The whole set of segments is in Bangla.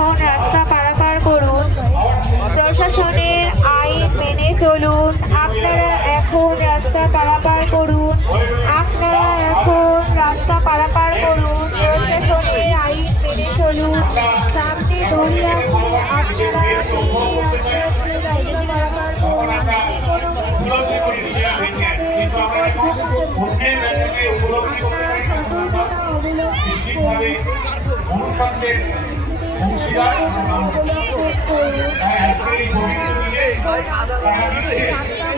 এখন রাস্তা পারাপার করুন। প্রশাসনের আইন মেনে চলুন। আপনারা এখন রাস্তা পারাপার করুন। আপনারা এখন রাস্তা পারাপার করুন। প্রশাসনের আইন মেনে চলুন। সামনে দড়ি আছে, আপনারা রাস্তা পারাপার করুন। অনুষ্ঠানকে অংশীদার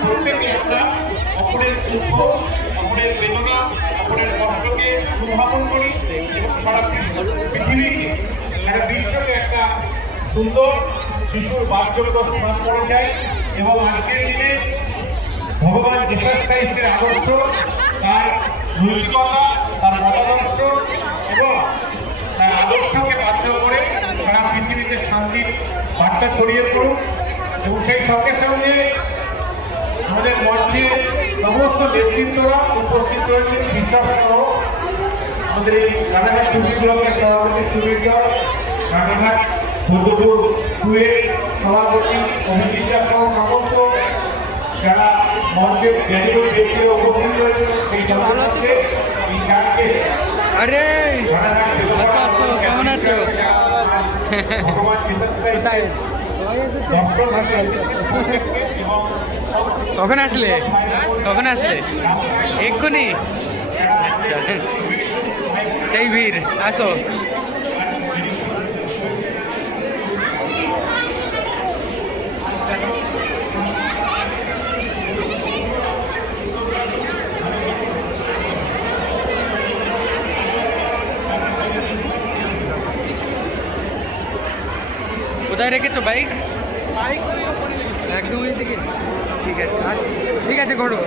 প্রত্যেকে একটা অপরের দুঃখ, অপরের বেদনা, অপরের কষ্টকে অনুধাবন করি এবং সারা পৃথিবীকে সারা বিশ্বকে একটা সুন্দর শিশুর বাসযোগ্য স্থান করে যায়। এবং আজকের দিনে ভগবান যীশু খ্রিস্টের আদর্শ, তার নৈতিকতা, তার মতাদর্শ এবং তার আদর্শকে বাধ্য করে সারা পৃথিবীতে শান্তির বার্তা ছড়িয়ে পড়ুক। এবং সেই সঙ্গে সঙ্গে আমাদের মঞ্চে সমস্ত নেতৃত্বরা উপস্থিত রয়েছেন, কৃষক সহ আমাদের এই রানাঘাট টুপি ব্লকের সভাপতি সুবীর জয়, রানাঘাট মধ্যপুর টুয়ের সভাপতি অভিজিৎ সহ সমস্ত যারা মঞ্চের জ্ঞানীয় ব্যক্তিরা উপস্থিত রয়েছেন। সেই সঙ্গে এই চার্চে আরে আচ্ছা কেমন আছো? কোথায় কখন আসলে? কখন আসলে? এক্ষুনি? আচ্ছা, সেই ভিড়। আসো। কোথায় রেখেছো বাইক? একদম ওই দিকে। ঠিক আছে, আসি। ঠিক আছে, ঘোরো।